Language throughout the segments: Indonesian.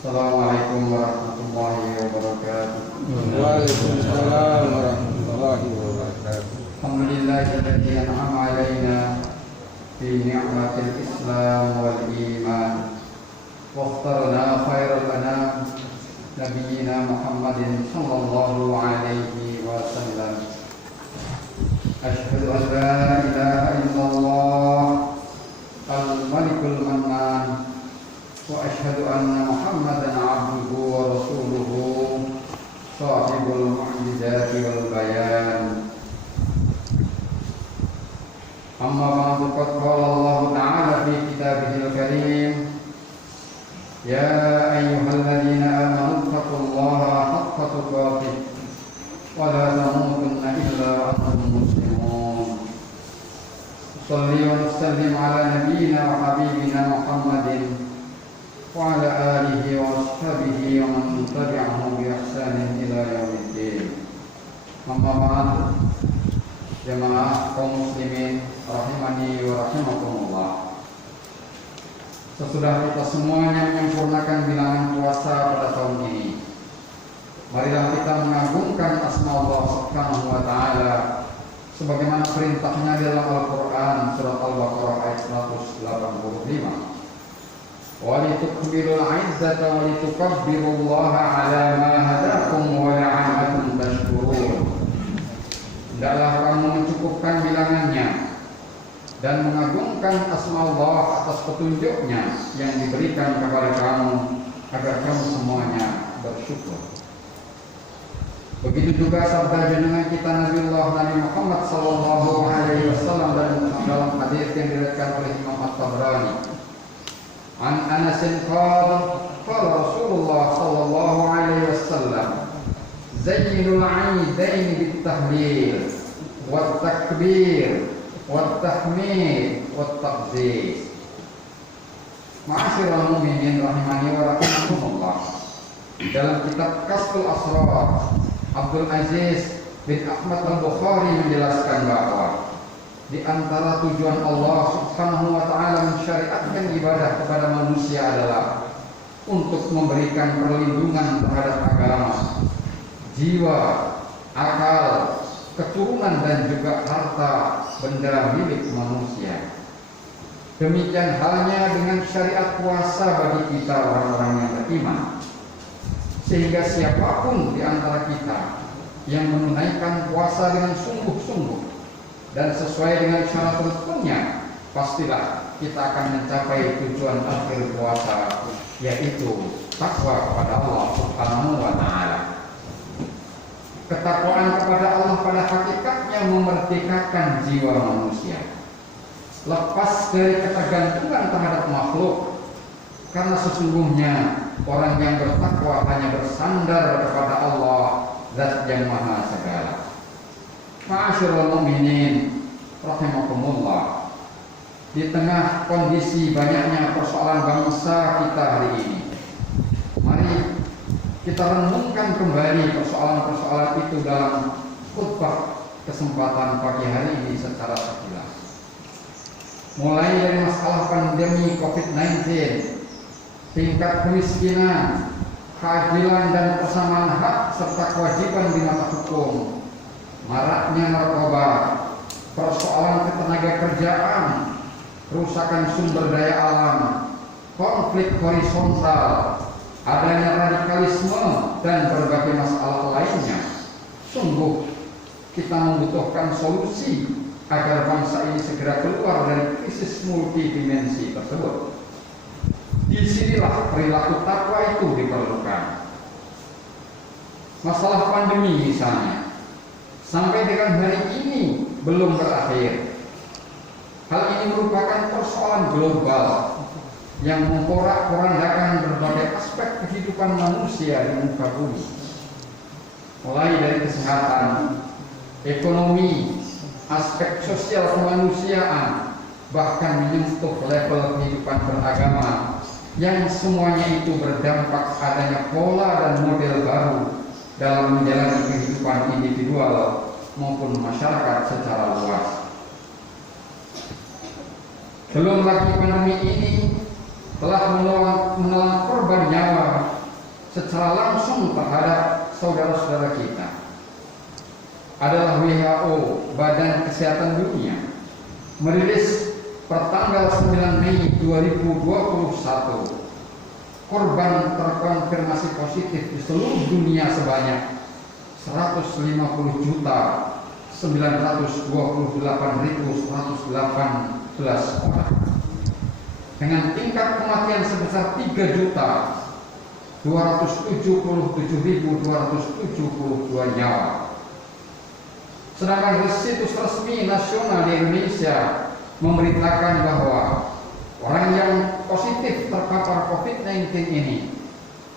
Assalamualaikum warahmatullahi wabarakatuh. Waalaikumsalam warahmatullahi wabarakatuh. Alhamdulillahilladzi an'ama 'alaina fi ni'matil Islam wal iman wa ikhtarna khairal anam nabiyyina Muhammadin sallallahu alaihi wasallam. Asyhadu an la ilaha illallah al-malikul mannan wa asyhadu anna Muhammadan 'abduhu wa rasuluhu sahibul mu'jizati wal bayan. Amma ba'du, qad qala Allah ta'ala fi kitabihil karim, ya ayyuhalladzina amanu taqullaha haqqa tuqatih wa la tamutunna illa wa antum muslimun. Shalli wa sallim ala nabiyyina wa habibina Muhammadin wa ala alihi wa ashabihi wa man tabi'ahum bi ihsanin ila yaumiddin. Amma ba'du, jemaah kaum muslimin rahimani wa rahimakumullah. Sesudah kita semuanya menyempurnakan bilangan puasa pada tahun ini, marilah kita mengagungkan asma Allah Subhanahu wa taala sebagaimana perintahnya dalam Al-Qur'an surat Al-Baqarah ayat 185. Walitukbirul 'izzata wa litukabbirullaha 'ala ma hadakum wa la'allakum tashkurun. Hendaklah kamu mencukupkan bilangannya dan mengagungkan asma Allah atas petunjuknya yang diberikan kepada kamu agar kamu semuanya bersyukur. Begitu juga sabda junjungan kita Nabi Muhammad sallallahu alaihi wasallam dalam hadis yang diriwayatkan oleh Imam At-Tabrani. An Anas qala Rasulullah sallallahu alaihi wasallam, zayyinul 'aidaini bit tahlil wat takbir wat tahmid wat taqdis. Ma'asyiral mu'minin rahimani wa rahimakumullah. Dalam kitab Kasful Asrar, Abdul Aziz bin Ahmad Al-Bukhari menjelaskan bahwa di antara tujuan Allah Subhanahu wa taala mensyariatkan ibadah kepada manusia adalah untuk memberikan perlindungan terhadap agama, jiwa, akal, keturunan dan juga harta benda milik manusia. Demikian halnya dengan syariat puasa bagi kita orang-orang yang beriman. Sehingga siapapun di antara kita yang menunaikan puasa dengan sungguh-sungguh dan sesuai dengan syarat rukunnya, pastilah kita akan mencapai tujuan akhir puasa, yaitu takwa kepada Allah Subhanahu wa taala. Ketakwaan kepada Allah pada hakikatnya memerdekakan jiwa manusia, lepas dari ketergantungan terhadap makhluk, karena sesungguhnya orang yang bertakwa hanya bersandar kepada Allah, Zat yang Maha Segala. Ma'asyiral mu'minin rahimakumullah. Di tengah kondisi banyaknya persoalan bangsa kita hari ini, mari kita renungkan kembali persoalan-persoalan itu dalam khutbah kesempatan pagi hari ini secara sekilas. Mulai dari masalah pandemi COVID-19, tingkat kemiskinan, keadilan dan persamaan hak serta kewajiban di mata hukum, maraknya narkoba, persoalan ketenaga kerjaan, kerusakan sumber daya alam, konflik horizontal, adanya radikalisme dan berbagai masalah lainnya. Sungguh kita membutuhkan solusi agar bangsa ini segera keluar dari krisis multidimensi tersebut. Disinilah perilaku takwa itu diperlukan. Masalah pandemi misalnya, sampai dengan hari ini belum berakhir. Hal ini merupakan persoalan global yang memporak-porandakan berbagai aspek kehidupan manusia di muka bumi, mulai dari kesehatan, ekonomi, aspek sosial kemanusiaan, bahkan menyentuh level kehidupan beragama, yang semuanya itu berdampak adanya pola dan model baru dalam menjalani kehidupan individual maupun masyarakat secara luas. Belum lagi pandemi ini telah menelan korban nyawa secara langsung terhadap saudara-saudara kita adalah WHO, Badan Kesehatan Dunia, merilis pertanggal 9 Mei 2021 korban terkonfirmasi positif di seluruh dunia sebanyak 150.928.118 orang dengan tingkat kematian sebesar 3.277.272 nyawa. Sedangkan situs resmi nasional di Indonesia memberitakan bahwa orang yang positif terpapar COVID-19 ini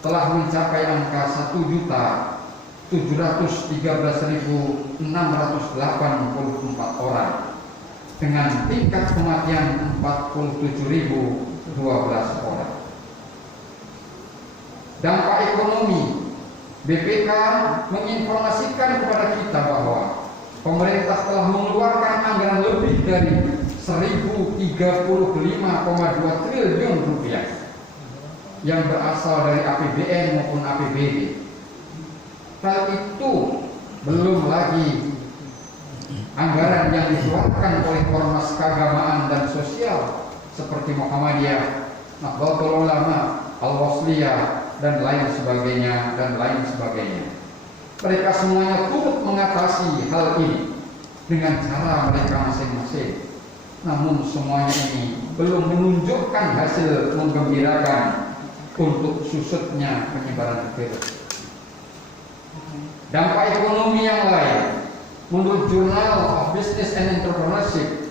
telah mencapai angka 1.713.684 orang dengan tingkat kematian 47.012 orang. Dampak ekonomi, BPK menginformasikan kepada kita bahwa pemerintah telah mengeluarkan anggaran lebih dari 1.035,2 triliun rupiah yang berasal dari APBN maupun APBD. Hal itu belum lagi anggaran yang dikeluarkan oleh ormas keagamaan dan sosial seperti Muhammadiyah, Nahdlatul Ulama, Al-Wasliyah dan lain sebagainya. Mereka semuanya turut mengatasi hal ini dengan cara mereka masing-masing. Namun semuanya ini belum menunjukkan hasil menggembirakan untuk susutnya penyebaran virus. Dampak ekonomi yang lain, menurut Journal of Business and Entrepreneurship,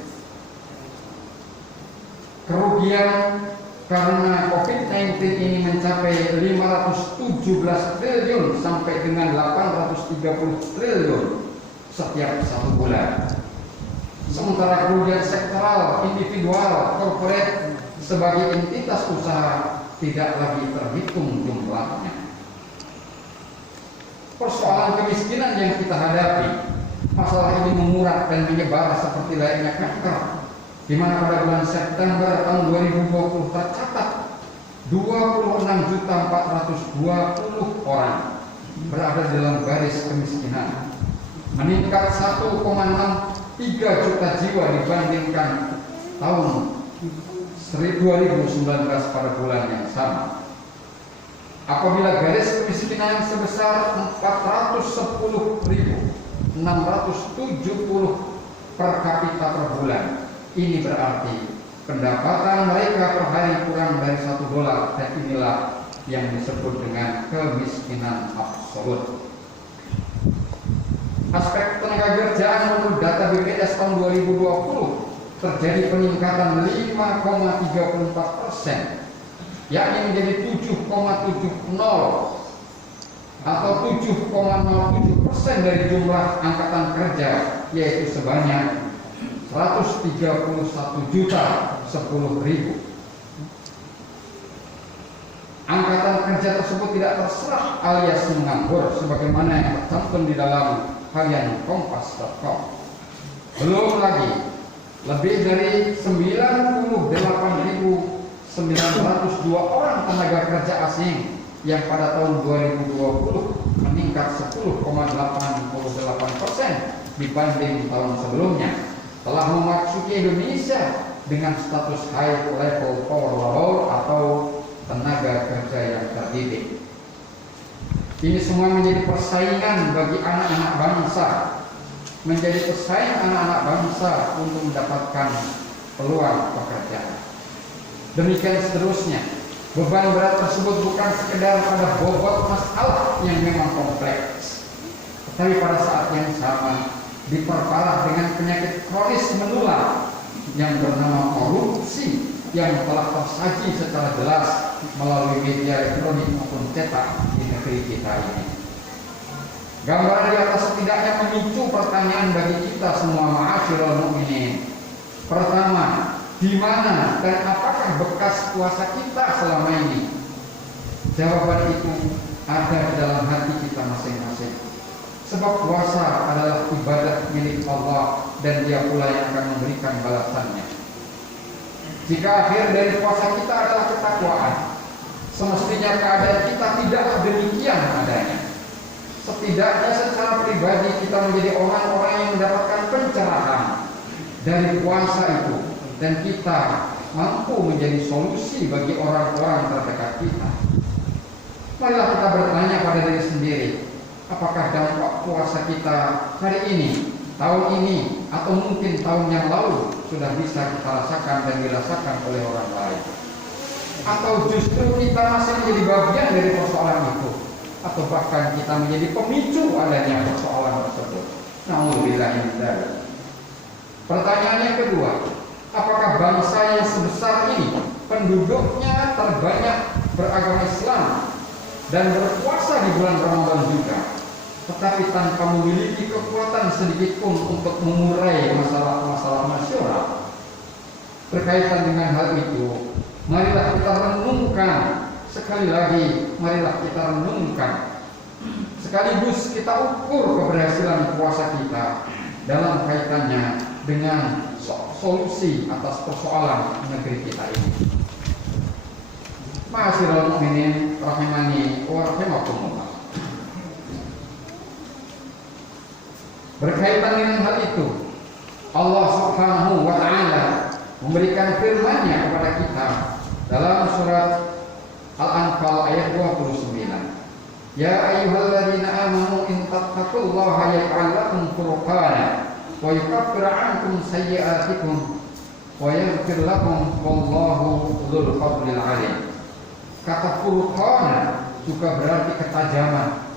kerugian karena COVID-19 ini mencapai 517 triliun sampai dengan 830 triliun setiap satu bulan. Sementara kerugian sektoral, individual, corporate sebagai entitas usaha tidak lagi terhitung jumlahnya. Persoalan kemiskinan yang kita hadapi, masalah ini mengurat dan menyebar seperti layaknya kanker, di mana pada bulan September tahun 2020 tercatat 26.420 orang berada dalam garis kemiskinan, meningkat 1,63 juta jiwa dibandingkan tahun 2019 pada bulan yang sama. Apabila garis kemiskinan sebesar 410.670 per kapita per bulan, ini berarti pendapatan mereka per hari kurang dari $1, dan inilah yang disebut dengan kemiskinan absolut. Aspek tenaga kerjaan menurut data BPS tahun 2020 terjadi peningkatan 5,34%, yakni menjadi 7,70 atau 7,07% dari jumlah angkatan kerja, yaitu sebanyak 131.010.000. Angkatan kerja tersebut tidak terserah alias menganggur sebagaimana yang tercantum di dalam harian kompas.com. Belum lagi lebih dari 98.902 orang tenaga kerja asing yang pada tahun 2020 meningkat 10,88% dibanding tahun sebelumnya telah memasuki Indonesia dengan status high level power labour atau tenaga kerja yang terdidik. Ini semua menjadi persaingan bagi anak-anak bangsa, menjadi pesaing anak-anak bangsa untuk mendapatkan peluang pekerjaan. Demikian seterusnya. Beban berat tersebut bukan sekedar pada bobot masalah yang memang kompleks, tetapi pada saat yang sama diperparah dengan penyakit kronis menular yang bernama korupsi yang telah tersaji secara jelas melalui media elektronik maupun cetak di negeri kita ini. Gambaran di atas setidaknya memicu pertanyaan bagi kita semua ma'asyiral mukminin. Pertama, di mana dan apakah bekas puasa kita selama ini? Jawaban itu ada di dalam hati kita masing-masing. Sebab puasa adalah ibadah milik Allah dan Dia pula yang akan memberikan balasannya. Jika akhir dari puasa kita adalah ketakwaan, Semestinya keadaan kita tidak demikian adanya. Setidaknya secara pribadi kita menjadi orang-orang yang mendapatkan pencerahan dari puasa itu, dan kita mampu menjadi solusi bagi orang-orang terdekat kita. Marilah kita bertanya pada diri sendiri, apakah dampak puasa kita hari ini, tahun ini, atau mungkin tahun yang lalu sudah bisa kita rasakan dan dirasakan oleh orang lain? Atau justru kita masih menjadi bagian dari persoalan itu, atau bahkan kita menjadi pemicu adanya persoalan tersebut? Na'udzubillah min dzalik. Pertanyaan yang kedua, apakah bangsa yang sebesar ini, penduduknya terbanyak beragama Islam dan berpuasa di bulan Ramadan juga, tetapi tanpa memiliki kekuatan sedikit pun untuk mengurai masalah-masalah nasional? Berkaitan dengan hal itu, marilah kita renungkan sekali lagi, marilah kita renungkan sekaligus kita ukur keberhasilan puasa kita dalam kaitannya dengan solusi atas persoalan negeri kita ini. Ma'asyiral mu'minin rahimani wa rahimakumullah. Berkaitan dengan hal itu, Allah Subhanahu wa taala memberikan firman-Nya kepada kita dalam surat Al-Anfal ayat 29. Ya ayyuhalladzina amanu in tattaqullaha yaj'al lakum furqana wa yukaffir 'ankum sayyi'atikum wa yaghfir lakum wallahu dzul fadlil 'alim. Kata furqana juga berarti ketajaman,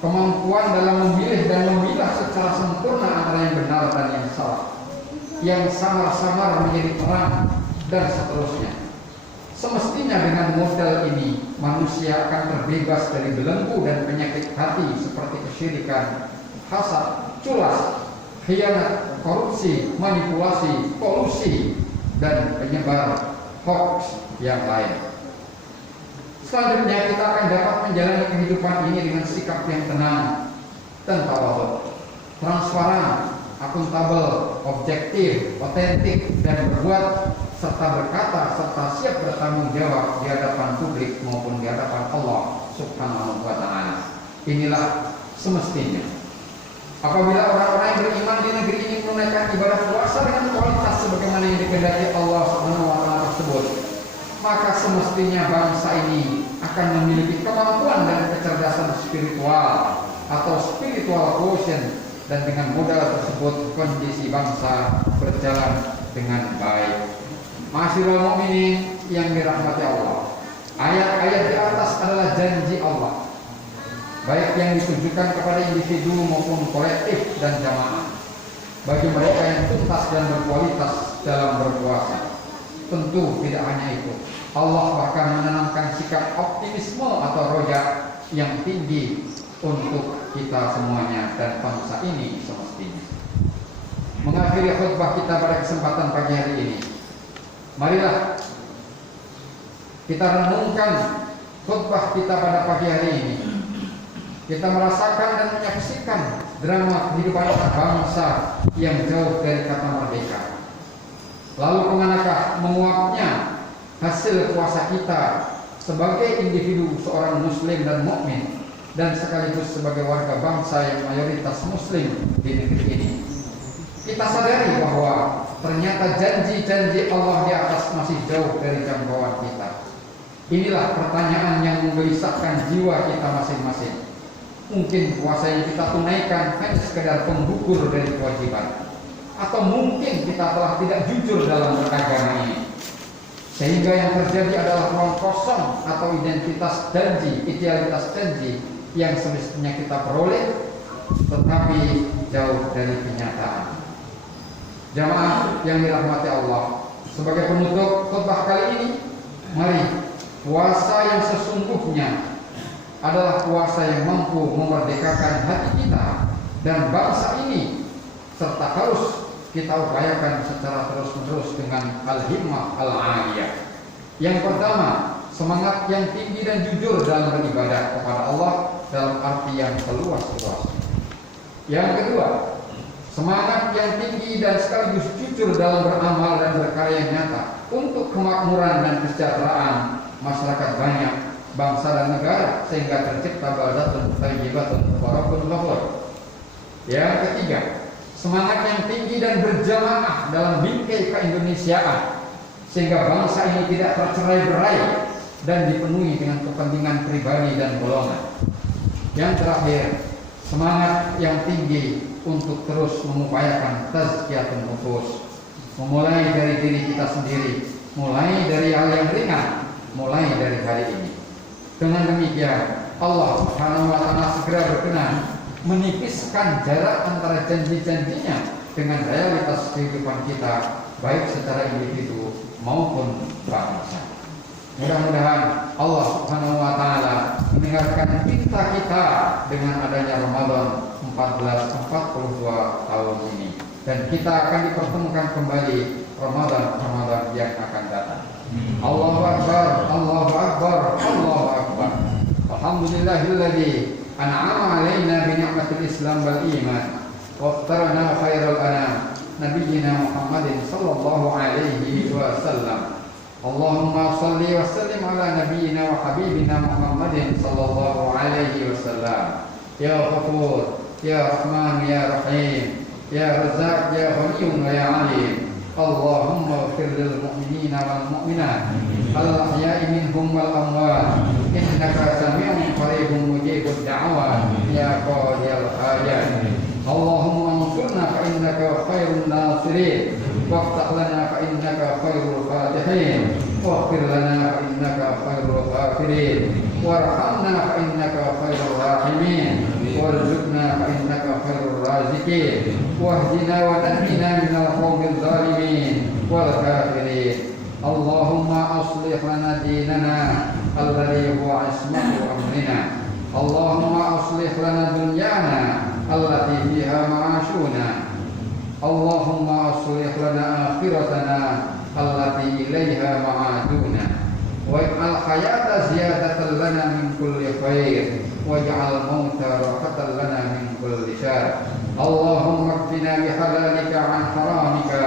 kemampuan dalam memilih dan memilah secara sempurna antara yang benar dan yang salah, yang samar-samar menjadi terang, dan seterusnya. Semestinya dengan modal ini manusia akan terbebas dari belenggu dan penyakit hati seperti kesyirikan, hasad, culas, khianat, korupsi, manipulasi, kolusi, dan penyebar hoax yang lain. Selanjutnya kita akan dapat menjalani kehidupan ini dengan sikap yang tenang dan tawadhu, transparan, akuntabel, objektif, otentik, dan berbuat serta berkata serta siap bertanggung jawab di hadapan publik maupun di hadapan Allah Subhanahu wa taala. Inilah semestinya. Apabila orang-orang yang beriman di negeri ini menunaikan ibadah puasa dengan kualitas sebagaimana yang dikehendaki Allah Subhanahu wa taala tersebut, maka semestinya bangsa ini akan memiliki kemampuan dan kecerdasan spiritual atau spiritual quotient, dan dengan modal tersebut kondisi bangsa berjalan dengan baik. Ma'asyiral mu'minin yang dirahmati Allah, ayat-ayat di atas adalah janji Allah, baik yang ditujukan kepada individu maupun kolektif dan jamaah, bagi mereka yang tuntas dan berkualitas dalam berpuasa. Tentu tidak hanya itu, Allah bahkan menanamkan sikap optimisme atau roja yang tinggi untuk kita semuanya dan bangsa ini semestinya. Mengakhiri khutbah kita pada kesempatan pagi hari ini, marilah kita renungkan khutbah kita pada pagi hari ini. Kita merasakan dan menyaksikan drama kehidupan bangsa yang jauh dari kata merdeka. Lalu kemanakah menguapnya hasil puasa kita sebagai individu seorang muslim dan mukmin, dan sekaligus sebagai warga bangsa yang mayoritas muslim di negeri ini? Kita sadari bahwa ternyata janji-janji Allah di atas masih jauh dari jangkauan kita. Inilah pertanyaan yang menggelisahkan jiwa kita masing-masing. Mungkin puasa yang kita tunaikan hanya sekedar penggugur dari kewajiban, atau mungkin kita telah tidak jujur dalam beragama ini, sehingga yang terjadi adalah ruang kosong atau identitas janji, idealitas janji yang semestinya kita peroleh, tetapi jauh dari kenyataan. Jamaah yang dirahmati Allah, sebagai penutup khutbah kali ini, mari puasa yang sesungguhnya adalah puasa yang mampu memerdekakan hati kita dan bangsa ini, serta harus kita upayakan secara terus-menerus dengan al-himmah al-aliyah. Yang pertama, semangat yang tinggi dan jujur dalam beribadah kepada Allah dalam arti yang seluas-luasnya. Yang kedua, semangat yang tinggi dan sekaligus jujur dalam beramal dan berkarya nyata untuk kemakmuran dan kesejahteraan masyarakat banyak, bangsa dan negara, sehingga tercipta baldatun thayyibatun wa rabbun ghafur. Yang ketiga, semangat yang tinggi dan berjamaah dalam bingkai keindonesiaan, sehingga bangsa ini tidak tercerai-berai dan dipenuhi dengan kepentingan pribadi dan golongan. Yang terakhir, semangat yang tinggi untuk terus mengupayakan tazkiyatun nufus, memulai dari diri kita sendiri, mulai dari hal yang ringan, mulai dari hari ini. Dengan demikian, Allah Subhanahu wa Ta'ala segera berkenan menipiskan jarak antara janji-janjinya dengan realitas kehidupan kita, baik secara individu maupun bangsa. Mudah-mudahan Allah Subhanahu wa Ta'ala mendengarkan pinta kita dengan adanya Ramadan 1442 tahun ini, dan kita akan dipertemukan kembali Ramadan yang akan datang. Allahu Akbar, Allahu Akbar, Allahu Akbar. Alhamdulillahilladzi an'ama alaina bi ni'matil Islam wal iman wa ikhtarana khairal anam nabiyyina Muhammadin sallallahu alaihi wasallam. Allahumma salli wa sallim ala nabiyyina wa habibina Muhammadin sallallahu alaihi wasallam. Ya Ghafur, ya Rahman, ya Rahim, ya Razzaq, ya Ghaniyun wa ya Alim. Allahumma ighfir lil mu'minina wal mu'minat al-ahya'i minhum wal amwat innaka sami'un qaribun mujibud da'wat ya qadiyal hajat. Allahumma ansurna fa innaka khairun nasirin waftah lana fa innaka khairul fatihin waghfir lana fa innaka khairul ghafirin warhamna fa innaka khairur rahimin warzuqna fa innaka khairur raziqin wahdina wa nahdina minal qawmil zalimin wal kafirin. Allahumma aslih lana dinana alladhi huwa ismatu amrina. Allahumma aslih lana dunyana allati fiha ma'ashuna. Allahumma aslih lana akhiratana allati ilaiha ma'aduna. Waj'al hayata ziyadatan lana min kulli khair waj'al mauta rahatan lana min kulli syarr. Allahumma qina bihalalika an haramika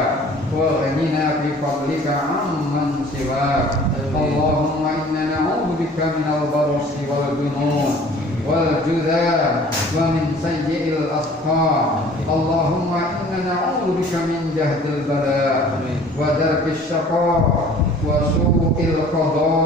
wa ghnina bi fadlika amman siwak. Allahumma inna na'udzu bika minal barasi wal junun wal judham wa min sayyi'il asqam. Allahumma inna na'udzu bika min jahdil bala wa darkis syaqa wa su'il qada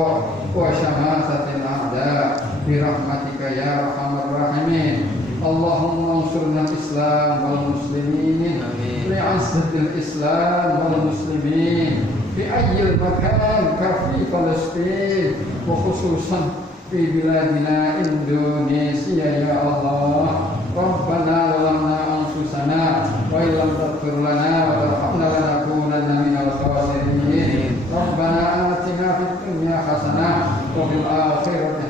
wa syamasatil a'da bi rahmatika ya arhamar rahimin. Allahumma ansurna al-Islam wal muslimin li'azzatil Islam wal muslimin fi ayyil makan ka fi Palestin wa khususan fi biladina Indonesia ya Allah. Rabbana zalamna anfusana wa illam taghfir lana wa tarhamna lanakunanna minal khasirin. Rabbana atina fid dunya hasanah wa fil akhirati